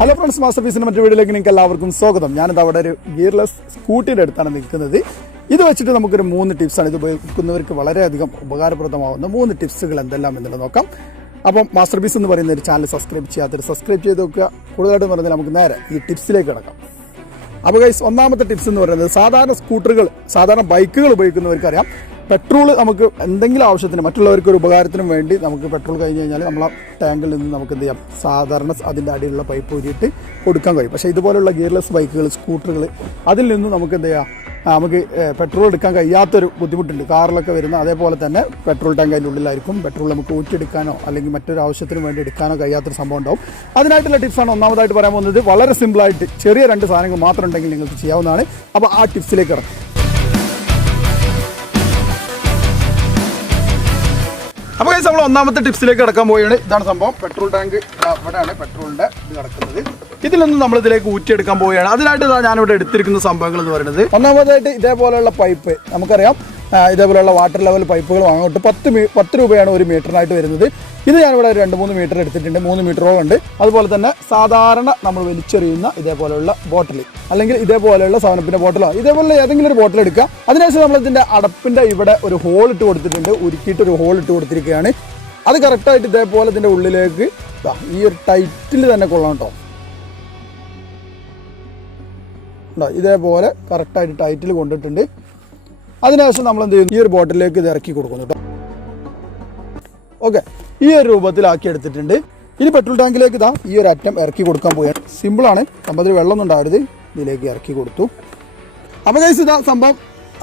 Hello friends, master പീസിന്റെ മറ്റൊരു വീഡിയോയിലേക്ക് നിങ്ങൾക്ക് എല്ലാവർക്കും സ്വാഗതം. ഞാനിത് അവിടെ ഒരു ഗിയർലെസ് സ്കൂട്ടിയുടെ അടുത്താണ് നിൽക്കുന്നത്. ഇത് വെച്ചിട്ട് നമുക്കൊരു 3 ടിപ്സാണ് ഇത് ഉപയോഗിക്കുന്നവർക്ക് വളരെയധികം ഉപകാരപ്രദമാവുന്ന 3 ടിപ്സുകൾ എന്തെല്ലാം എന്നുള്ളത് നോക്കാം. അപ്പം മാസ്റ്റർ പീസ് എന്ന് പറയുന്ന ഒരു ചാനൽ സബ്സ്ക്രൈബ് ചെയ്യാത്തൊരു സബ്സ്ക്രൈബ് ചെയ്ത് നോക്കുക. കൂടുതലായിട്ട് പറഞ്ഞാൽ നമുക്ക് നേരെ ഈ ടിപ്സിലേക്ക് കിടക്കാം. അപ്പോൾ ഗൈസ്, ഒന്നാമത്തെ ടിപ്സ് എന്ന് പറയുന്നത് സാധാരണ ബൈക്കുകൾ ഉപയോഗിക്കുന്നവർക്കറിയാം, പെട്രോൾ നമുക്ക് എന്തെങ്കിലും ആവശ്യത്തിന് മറ്റുള്ളവർക്ക് ഒരു ഉപകാരത്തിനും വേണ്ടി നമുക്ക് പെട്രോൾ കഴിഞ്ഞ് കഴിഞ്ഞാൽ നമ്മളെ ടാങ്കിൽ നിന്ന് നമുക്ക് എന്ത് ചെയ്യാം, സാധാരണ അതിൻ്റെ അടിയിലുള്ള പൈപ്പ് ഊരിയിട്ട് കൊടുക്കാൻ കഴിയും. പക്ഷേ ഇതുപോലുള്ള ഗിയർലെസ് ബൈക്കുകൾ, സ്കൂട്ടറുകൾ, അതിൽ നിന്നും നമുക്ക് എന്ത് ചെയ്യാം, നമുക്ക് പെട്രോൾ എടുക്കാൻ കഴിയാത്തൊരു ബുദ്ധിമുട്ടുണ്ട്. കാറിലൊക്കെ വരുന്ന അതേപോലെ തന്നെ പെട്രോൾ ടാങ്ക് അതിൻ്റെ ഉള്ളിലായിരിക്കും. പെട്രോൾ നമുക്ക് ഊറ്റിയെടുക്കാനോ അല്ലെങ്കിൽ മറ്റൊരു ആവശ്യത്തിന് വേണ്ടി എടുക്കാനോ കഴിയാത്തൊരു സംഭവം ഉണ്ടാവും. അതിനായിട്ടുള്ള ടിപ്സാണ് ഒന്നാമതായിട്ട് പറയാൻ പോകുന്നത്. വളരെ സിമ്പിളായിട്ട് ചെറിയ 2 സാധനങ്ങൾ മാത്രം ഉണ്ടെങ്കിൽ നിങ്ങൾക്ക് ചെയ്യാവുന്നതാണ്. അപ്പോൾ ആ ടിപ്സിലേക്ക് ഇറങ്ങും. അപ്പോൾ ഗൈസ്, നമ്മൾ ഒന്നാമത്തെ ടിപ്സിലേക്ക് കിടക്കാൻ പോവുകയാണ്. ഇതാണ് സംഭവം. പെട്രോൾ ടാങ്ക് ഇവിടെയാണ് പെട്രോളിൻ്റെ ഇത് കിടക്കുന്നത്. ഇതിൽ നിന്ന് നമ്മൾ ഇതിലേക്ക് ഊറ്റിയെടുക്കാൻ പോവുകയാണ്. അതിനായിട്ട് ഞാനിവിടെ എടുത്തിരിക്കുന്ന സംഭവങ്ങൾ എന്ന് പറയുന്നത്, ഒന്നാമതായിട്ട് ഇതേപോലെയുള്ള പൈപ്പ് നമുക്കറിയാം. ഇതേപോലെയുള്ള വാട്ടർ ലെവൽ പൈപ്പുകൾ വാങ്ങോട്ട് 10 രൂപയാണ് ഒരു മീറ്ററിനായിട്ട് വരുന്നത്. ഇത് ഞാനിവിടെ 2-3 മീറ്റർ എടുത്തിട്ടുണ്ട്. 3 മീറ്ററോളം ഉണ്ട്. അതുപോലെ തന്നെ സാധാരണ നമ്മൾ വലിച്ചെറിയുന്ന ഇതേപോലെയുള്ള ബോട്ടിൽ, അല്ലെങ്കിൽ ഇതേപോലെയുള്ള സാധനത്തിൻ്റെ ബോട്ടിലോ ഇതേപോലെ ഏതെങ്കിലും ഒരു ബോട്ടിൽ എടുക്കുക. അതിനുശേഷം നമ്മളിതിൻ്റെ അടപ്പിൻ്റെ ഇവിടെ ഒരു ഹോൾ ഇട്ട് കൊടുത്തിട്ടുണ്ട്. ഉരുക്കിയിട്ട് ഒരു ഹോൾ ഇട്ട് കൊടുത്തിരിക്കുകയാണ്. അത് കറക്റ്റായിട്ട് ഇതേപോലെ ഇതിൻ്റെ ഉള്ളിലേക്ക് ഈ ഒരു ടൈറ്റിൽ തന്നെ കൊള്ളാം കേട്ടോ. ഇതേപോലെ കറക്റ്റായിട്ട് ടൈറ്റിൽ കൊണ്ടിട്ടുണ്ട്. അതിനുശേഷം നമ്മൾ എന്ത് ചെയ്യും, ഈ ഒരു ബോട്ടിലേക്ക് ഇത് ഇറക്കി കൊടുക്കുന്നു കേട്ടോ. ഓക്കെ, ഈ ഒരു രൂപത്തിലാക്കി എടുത്തിട്ടുണ്ട്. ഇനി പെട്രോൾ ടാങ്കിലേക്ക് ഈ ഒരു അറ്റം ഇറക്കി കൊടുക്കാൻ പോയാണ്. സിമ്പിളാണ്, സംഭവത്തിൽ വെള്ളമൊന്നും ഉണ്ടാവരുത്. ഇതിലേക്ക് ഇറക്കി കൊടുത്തു. അപ്പോൾ ഗൈസ്, സംഭവം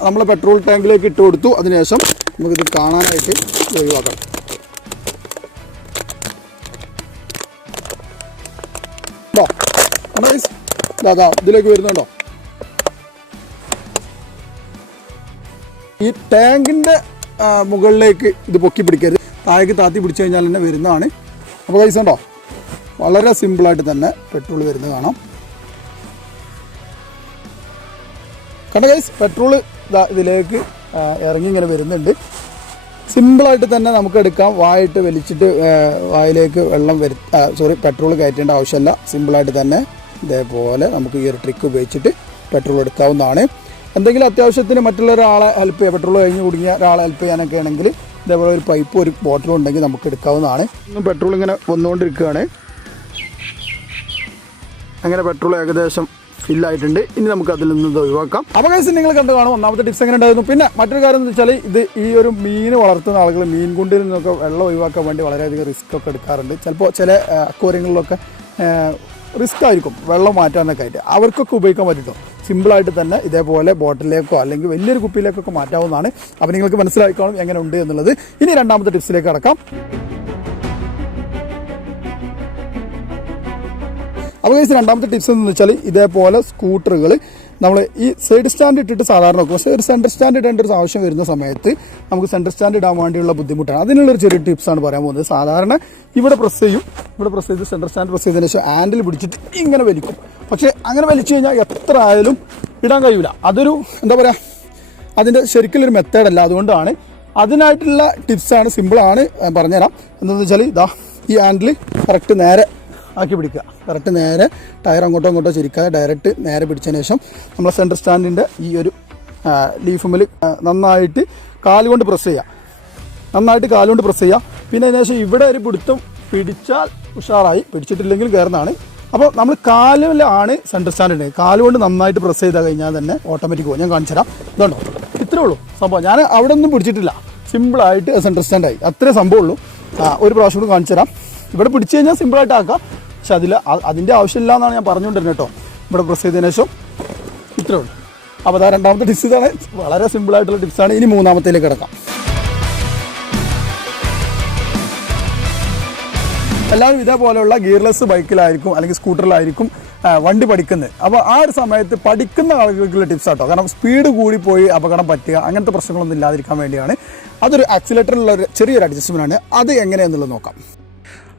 നമ്മൾ പെട്രോൾ ടാങ്കിലേക്ക് ഇട്ട് കൊടുത്തു. അതിനുശേഷം നമുക്കിത് കാണാനായിട്ട് ഒഴിവാക്കാം. ഇതിലേക്ക് വരുന്നുണ്ടോ? ഈ ടാങ്കിൻ്റെ മുകളിലേക്ക് ഇത് പൊക്കി പിടിക്കരുത്. താഴേക്ക് താത്തി പിടിച്ചു കഴിഞ്ഞാൽ തന്നെ വരുന്നതാണ്. അപ്പോൾ ഗൈസ് ഉണ്ടോ, വളരെ സിമ്പിളായിട്ട് തന്നെ പെട്രോൾ വരുന്നത് കാണാം. കണ്ട ഗൈസ്, പെട്രോൾ ഇതിലേക്ക് ഇറങ്ങി ഇങ്ങനെ വരുന്നുണ്ട്. സിമ്പിളായിട്ട് തന്നെ നമുക്ക് എടുക്കാം. വായിട്ട് വലിച്ചിട്ട് വായിലേക്ക് പെട്രോൾ കയറ്റേണ്ട ആവശ്യമില്ല. സിമ്പിളായിട്ട് തന്നെ ഇതേപോലെ നമുക്ക് ഈ ഒരു ട്രിക്ക് ഉപയോഗിച്ചിട്ട് പെട്രോൾ എടുക്കാവുന്നതാണ്. എന്തെങ്കിലും അത്യാവശ്യത്തിന് മറ്റുള്ള ഒരാളെ ഹെൽപ്പ് ചെയ്യുക, പെട്രോൾ കഴിഞ്ഞ് കുടുങ്ങിയ ഒരാളെ ഹെൽപ്പ് ചെയ്യാനൊക്കെ ആണെങ്കിൽ ഇതേപോലെ ഒരു പൈപ്പ്, ഒരു ബോട്ടിലും ഉണ്ടെങ്കിൽ നമുക്ക് എടുക്കാവുന്നതാണ്. പെട്രോൾ ഇങ്ങനെ വന്നുകൊണ്ടിരിക്കുകയാണ്. അങ്ങനെ പെട്രോൾ ഏകദേശം ഫില്ലായിട്ടുണ്ട്. ഇനി നമുക്ക് അതിൽ നിന്ന് ഒഴിവാക്കാം. അപ്പോൾ ഗൈസ്, നിങ്ങൾ കണ്ടു കാണും ഒന്നാമത്തെ ടിപ്സ് എങ്ങനെ ഉണ്ടായിരുന്നു. പിന്നെ മറ്റൊരു കാര്യം എന്ന് വെച്ചാൽ, ഈ ഒരു മീൻ വളർത്തുന്ന ആളുകൾ മീൻ കുണ്ടിൽ നിന്നൊക്കെ വെള്ളം ഒഴിവാക്കാൻ വേണ്ടി വളരെയധികം റിസ്ക് ഒക്കെ എടുക്കാറുണ്ട്. ചിലപ്പോൾ ചില അക്വേറിയങ്ങളിലൊക്കെ റിസ്ക് ആയിരിക്കും വെള്ളം മാറ്റാനൊക്കെ ആയിട്ട്. അവർക്കൊക്കെ ഉപയോഗിക്കാൻ പറ്റും. സിമ്പിളായിട്ട് തന്നെ ഇതേപോലെ ബോട്ടിലേക്കോ അല്ലെങ്കിൽ വലിയൊരു കുപ്പിയിലേക്കൊക്കെ മാറ്റാവുന്നതാണ്. അപ്പോൾ നിങ്ങൾക്ക് മനസ്സിലായിക്കോളും എങ്ങനെ ഉണ്ട് എന്നുള്ളത്. ഇനി രണ്ടാമത്തെ ടിപ്സിലേക്ക് കടക്കാം. അപ്പോൾ ഗൈസ്, രണ്ടാമത്തെ ടിപ്സ് എന്ന് വെച്ചാൽ, ഇതേപോലെ സ്കൂട്ടറുകൾ നമ്മൾ ഈ സൈഡ് സ്റ്റാൻഡ് ഇട്ടിട്ട് സാധാരണ നോക്കും. പക്ഷേ ഒരു സെൻറ്റർ സ്റ്റാൻഡ് ഇടേണ്ട ഒരു ആവശ്യം വരുന്ന സമയത്ത് നമുക്ക് സെൻറ്റർ സ്റ്റാൻഡ് ഇടാൻ വേണ്ടിയുള്ള ബുദ്ധിമുട്ടാണ്. അതിനുള്ളൊരു ചെറിയ ടിപ്സാണ് പറയാൻ പോകുന്നത്. സാധാരണ ഇവിടെ പ്രസ് ചെയ്ത് സെൻറ്റർ സ്റ്റാൻഡ് പ്രസ് ചെയ്തതിന് ശേഷം ഹാൻഡിൽ പിടിച്ചിട്ട് ഇങ്ങനെ വലിക്കും. പക്ഷേ അങ്ങനെ വലിച്ചു കഴിഞ്ഞാൽ എത്ര ആയാലും ഇടാൻ കഴിയില്ല. അതൊരു എന്താ പറയുക, അതിൻ്റെ ശരിക്കുള്ളൊരു മെത്തേഡല്ല. അതുകൊണ്ടാണ് അതിനായിട്ടുള്ള ടിപ്സാണ്. സിമ്പിളാണ്, പറഞ്ഞുതരാം. എന്താണെന്ന് വെച്ചാൽ, ഈ ഹാൻഡിൽ കറക്റ്റ് നേരെ ആക്കി പിടിക്കുക. കറക്റ്റ് നേരെ ടയർ അങ്ങോട്ടോ ചിരിക്കാതെ ഡയറക്റ്റ് നേരെ പിടിച്ചതിന് ശേഷം നമ്മൾ സെൻറ്റർ സ്റ്റാൻഡിൻ്റെ ഈ ഒരു ലീഫുമ്മിൽ നന്നായിട്ട് കാലുകൊണ്ട് പ്രസ് ചെയ്യുക. പിന്നെ അതിനുശേഷം ഇവിടെ ഒരു പിടുത്തം പിടിച്ചാൽ ഉഷാറായി, പിടിച്ചിട്ടില്ലെങ്കിൽ കയറുന്നതാണ്. അപ്പോൾ നമ്മൾ കാലിലാണ് സെൻറ്റർ സ്റ്റാൻഡ് ഉണ്ട്. കാലുകൊണ്ട് നന്നായിട്ട് പ്രസ് ചെയ്താൽ കഴിഞ്ഞാൽ തന്നെ ഓട്ടോമാറ്റിക് പോകും. ഞാൻ കാണിച്ചു തരാം. ഇതുണ്ടോ, ഇത്രേ ഉള്ളൂ സംഭവം. ഞാൻ അവിടെ ഒന്നും പിടിച്ചിട്ടില്ല, സിമ്പിളായിട്ട് സെൻറ്റർ സ്റ്റാൻഡായി. അത്രേ സംഭവം ഉള്ളൂ. ഒരു പ്രാവശ്യം കൂടി കാണിച്ചു തരാം. ഇവിടെ പിടിച്ചു കഴിഞ്ഞാൽ സിമ്പിളായിട്ട് ആക്കാം. പക്ഷെ അതിൻ്റെ ആവശ്യമില്ല എന്നാണ് ഞാൻ പറഞ്ഞുകൊണ്ടിരുന്നത് കേട്ടോ. ഇവിടെ പ്രസ് ചെയ്തതിനു ശേഷം ഇത്രേ ഉള്ളൂ. അപ്പോൾ രണ്ടാമത്തെ ടിപ്സ് ഇതാണ്. വളരെ സിമ്പിളായിട്ടുള്ള ടിപ്സാണ്. ഇനി മൂന്നാമത്തേലേക്ക് കിടക്കാം. എല്ലാവരും ഇതേപോലെയുള്ള ഗിയർലെസ് ബൈക്കിലായിരിക്കും അല്ലെങ്കിൽ സ്കൂട്ടറിലായിരിക്കും വണ്ടി പഠിക്കുന്നത്. അപ്പോൾ ആ ഒരു സമയത്ത് പഠിക്കുന്ന ആളുകൾക്കുള്ള ടിപ്സ് ആട്ടോ. കാരണം സ്പീഡ് കൂടിപ്പോയി അപകടം പറ്റുക അങ്ങനത്തെ പ്രശ്നങ്ങളൊന്നും ഇല്ലാതിരിക്കാൻ വേണ്ടിയാണ്. അതൊരു ആക്സിലേറ്ററിലുള്ള ചെറിയൊരു അഡ്ജസ്റ്റ്മെൻ്റ് ആണ്. അത് എങ്ങനെയാണെന്നുള്ളത് നോക്കാം.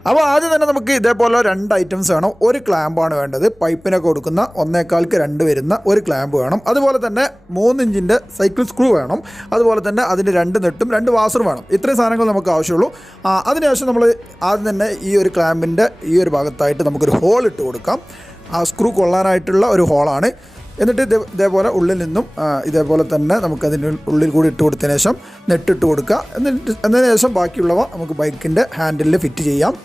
അപ്പോൾ ആദ്യം തന്നെ നമുക്ക് ഇതേപോലെ 2 ഐറ്റംസ് വേണം. ഒരു ക്ലാമ്പാണ് വേണ്ടത്, പൈപ്പിനൊക്കെ കൊടുക്കുന്ന 1/4 2 വരുന്ന ഒരു ക്ലാമ്പ് വേണം. അതുപോലെ തന്നെ 3 ഇഞ്ചിൻ്റെ സൈക്കിൾ സ്ക്രൂ വേണം. അതുപോലെ തന്നെ അതിൻ്റെ 2 നെട്ടും 2 വാസറും വേണം. ഇത്രയും സാധനങ്ങൾ നമുക്ക് ആവശ്യമുള്ളൂ. അതിനുശേഷം നമ്മൾ ആദ്യം തന്നെ ഈ ഒരു ക്ലാമ്പിൻ്റെ ഈ ഒരു ഭാഗത്തായിട്ട് നമുക്കൊരു ഹോൾ ഇട്ട് കൊടുക്കാം. ആ സ്ക്രൂ കൊള്ളാനായിട്ടുള്ള ഒരു ഹോളാണ്. എന്നിട്ട് ഇതേപോലെ ഉള്ളിൽ നിന്നും ഇതേപോലെ തന്നെ നമുക്കതിൻ്റെ ഉള്ളിൽ കൂടി ഇട്ട് കൊടുത്തതിന് ശേഷം നെട്ടിട്ട് കൊടുക്കുക. എന്നതിന് ശേഷം ബാക്കിയുള്ളവ നമുക്ക് ബൈക്കിൻ്റെ ഹാൻഡിലിൽ ഫിറ്റ് ചെയ്യാം.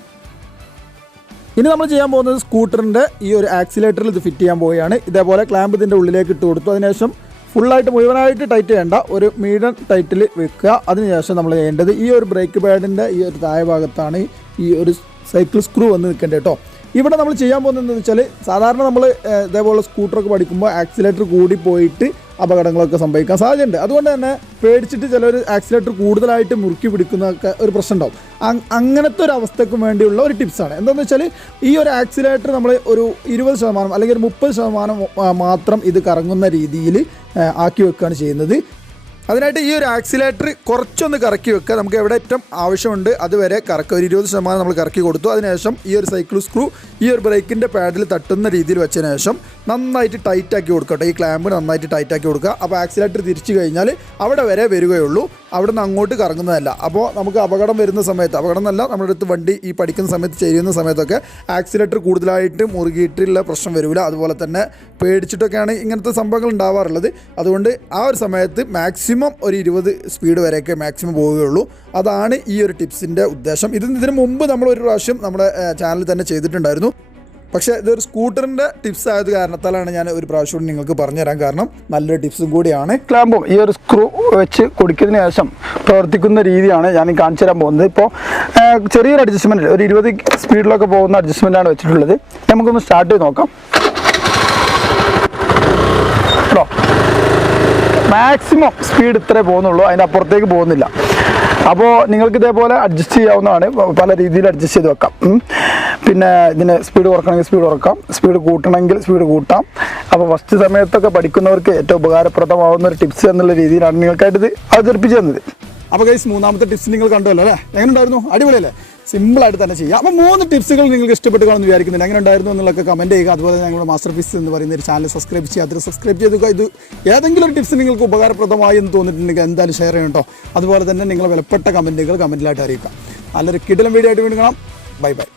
ഇനി നമ്മൾ ചെയ്യാൻ പോകുന്നത് സ്കൂട്ടറിൻ്റെ ഈ ഒരു ആക്സിലേറ്ററിൽ ഇത് ഫിറ്റ് ചെയ്യാൻ പോവുകയാണ്. ഇതേപോലെ ക്ലാമ്പ് ഇതിൻ്റെ ഉള്ളിലേക്ക് ഇട്ട് കൊടുത്തു. അതിനുശേഷം ഫുള്ളായിട്ട് മുഴുവനായിട്ട് ടൈറ്റ് ചെയ്യേണ്ട, ഒരു മീഡിയം ടൈറ്റിൽ വെക്കുക. അതിനുശേഷം നമ്മൾ ചെയ്യേണ്ടത് ഈ ഒരു ബ്രേക്ക് പാഡിൻ്റെ ഈ ഒരു താഴെ ഭാഗത്താണ് ഈ ഒരു സൈക്കിൾ സ്ക്രൂ വന്ന് നിൽക്കേണ്ടത് കേട്ടോ. ഇവിടെ നമ്മൾ ചെയ്യാൻ പോകുന്നത് എന്താണെന്ന് വെച്ചാൽ, സാധാരണ നമ്മൾ ഇതേപോലെ സ്കൂട്ടറൊക്കെ പഠിക്കുമ്പോൾ ആക്സിലേറ്റർ കൂടി പോയിട്ട് അപകടങ്ങളൊക്കെ സംഭവിക്കാൻ സാധ്യതയുണ്ട്. അതുകൊണ്ട് തന്നെ പേടിച്ചിട്ട് ചിലർ ആക്സിലേറ്റർ കൂടുതലായിട്ട് മുറുക്കി പിടിക്കുന്നതൊക്കെ ഒരു പ്രശ്നം ഉണ്ടാവും. അങ്ങനത്തെ ഒരു അവസ്ഥയ്ക്കും വേണ്ടിയുള്ള ഒരു ടിപ്സാണ്. എന്താണെന്ന് വെച്ചാൽ, ഈ ഒരു ആക്സിലേറ്റർ നമ്മൾ ഒരു 20% അല്ലെങ്കിൽ ഒരു 30% മാത്രം ഇത് കറങ്ങുന്ന രീതിയിൽ ആക്കി വെക്കുകയാണ് ചെയ്യുന്നത്. അതിനായിട്ട് ഈ ഒരു ആക്സിലേറ്റർ കുറച്ചൊന്ന് കറക്കി വെക്കുക. നമുക്ക് എവിടെ ഏറ്റവും ആവശ്യമുണ്ട് അതുവരെ കറക്കുക. ഒരു 20% നമ്മൾ കറക്കി കൊടുത്തു. അതിനുശേഷം ഈ ഒരു സൈക്കിൾ സ്ക്രൂ ഈ ഒരു ബ്രേക്കിൻ്റെ പാഡിൽ തട്ടുന്ന രീതിയിൽ വെച്ചതിന് ശേഷം നന്നായിട്ട് ടൈറ്റാക്കി കൊടുക്കട്ടെ. ഈ ക്ലാമ്പ് നന്നായിട്ട് ടൈറ്റാക്കി കൊടുക്കുക. അപ്പോൾ ആക്സിലേറ്റർ തിരിച്ചു കഴിഞ്ഞാൽ അവിടെ വരെ വരികയുള്ളൂ, അവിടെ നിന്ന് അങ്ങോട്ട് കറങ്ങുന്നതല്ല. അപ്പോൾ നമുക്ക് അപകടം വരുന്ന സമയത്ത്, അപകടം എന്നല്ല, നമ്മുടെ അടുത്ത് വണ്ടി ഈ പഠിക്കുന്ന സമയത്ത് ചെയ്യുന്ന സമയത്തൊക്കെ ആക്സിലേറ്റർ കൂടുതലായിട്ട് മുറുകിയിട്ടുള്ള പ്രശ്നം വരില്ല. അതുപോലെ തന്നെ പേടിച്ചിട്ടൊക്കെയാണ് ഇങ്ങനത്തെ സംഭവങ്ങൾ ഉണ്ടാവാറുള്ളത്. അതുകൊണ്ട് ആ ഒരു സമയത്ത് മാക്സിമം ഒരു 20 സ്പീഡ് വരെയൊക്കെ മാക്സിമം പോവുകയുള്ളൂ. അതാണ് ഈ ഒരു ടിപ്സിൻ്റെ ഉദ്ദേശം. ഇതിന് മുമ്പ് നമ്മൾ ഒരു പ്രാവശ്യം നമ്മുടെ ചാനലിൽ തന്നെ ചെയ്തിട്ടുണ്ടായിരുന്നു. പക്ഷേ ഇതൊരു സ്കൂട്ടറിൻ്റെ ടിപ്സ് ആയത് കാരണത്താലാണ് ഞാൻ ഒരു പ്രാവശ്യം നിങ്ങൾക്ക് പറഞ്ഞുതരാൻ കാരണം. നല്ലൊരു ടിപ്സും കൂടിയാണ്. ക്ലാമ്പും ഈ ഒരു സ്ക്രൂ വെച്ച് കൊടുക്കുന്നതിന് ശേഷം പ്രവർത്തിക്കുന്ന രീതിയാണ് ഞാൻ കാണിച്ചു തരാൻ പോകുന്നത്. ഇപ്പോൾ ചെറിയൊരു അഡ്ജസ്റ്റ്മെൻറ്റ്, ഒരു 20 സ്പീഡിലൊക്കെ പോകുന്ന അഡ്ജസ്റ്റ്മെൻറ്റാണ് വെച്ചിട്ടുള്ളത്. നമുക്കൊന്ന് സ്റ്റാർട്ട് ചെയ്ത് നോക്കാം. കേട്ടോ, മാക്സിമം സ്പീഡ് ഇത്രേ പോകുന്നുള്ളൂ, അതിൻ്റെ അപ്പുറത്തേക്ക് പോകുന്നില്ല. അപ്പോൾ നിങ്ങൾക്ക് ഇതേപോലെ അഡ്ജസ്റ്റ് ചെയ്യാവുന്നതാണ്. പല രീതിയിൽ അഡ്ജസ്റ്റ് ചെയ്ത് വെക്കാം. പിന്നെ ഇതിന് സ്പീഡ് കുറക്കണമെങ്കിൽ സ്പീഡ് കുറക്കാം, സ്പീഡ് കൂട്ടണമെങ്കിൽ സ്പീഡ് കൂട്ടാം. അപ്പോൾ ഫസ്റ്റ് സമയത്തൊക്കെ പഠിക്കുന്നവർക്ക് ഏറ്റവും ഉപകാരപ്രദമാവുന്ന ഒരു ടിപ്സ് എന്നുള്ള രീതിയിലാണ് നിങ്ങൾക്കായിട്ട് ഇത് അവതരിപ്പിച്ചു തന്നത്. അപ്പോൾ ഗൈസ്, 3ാമത്തെ ടിപ്സ് നിങ്ങൾ കണ്ടല്ലോ അല്ലേ? എങ്ങനെ ഉണ്ടായിരുന്നു? അടിപൊളിയല്ലേ? സിമ്പിളായിട്ട് തന്നെ ചെയ്യാം. അപ്പോൾ 3 ടിപ്സുകൾ നിങ്ങൾക്ക് ഇഷ്ടപ്പെട്ട് കാണുമെന്ന് വിചാരിക്കുന്നുണ്ട്. എങ്ങനെ ഉണ്ടായിരുന്നു എന്നുള്ളതൊക്കെ കമൻറ്റ് ചെയ്യുക. അതുപോലെ ഞങ്ങളുടെ മാസ്റ്റർ പീസ് എന്ന് പറയുന്ന ഒരു ചാനൽ സബ്സ്ക്രൈബ് ചെയ്യുക. അതിൽ സബ്സ്ക്രൈബ് ചെയ്തുക. ഇത് ഏതെങ്കിലും ഒരു ടിപ്സ് നിങ്ങൾക്ക് ഉപകാരപ്രദമായി എന്ന് തോന്നിയിട്ടുണ്ടെങ്കിൽ എന്തായാലും ഷെയർ ചെയ്യണം കേട്ടോ. അതുപോലെ തന്നെ നിങ്ങളെ വിലപ്പെട്ട കമൻറ്റുകൾ കമൻറ്റിലായിട്ട് അറിയിക്കുക. നല്ലൊരു കിടിലം വീഡിയോ ആയിട്ട് വീണ്ടും കാണാം. Bye bye.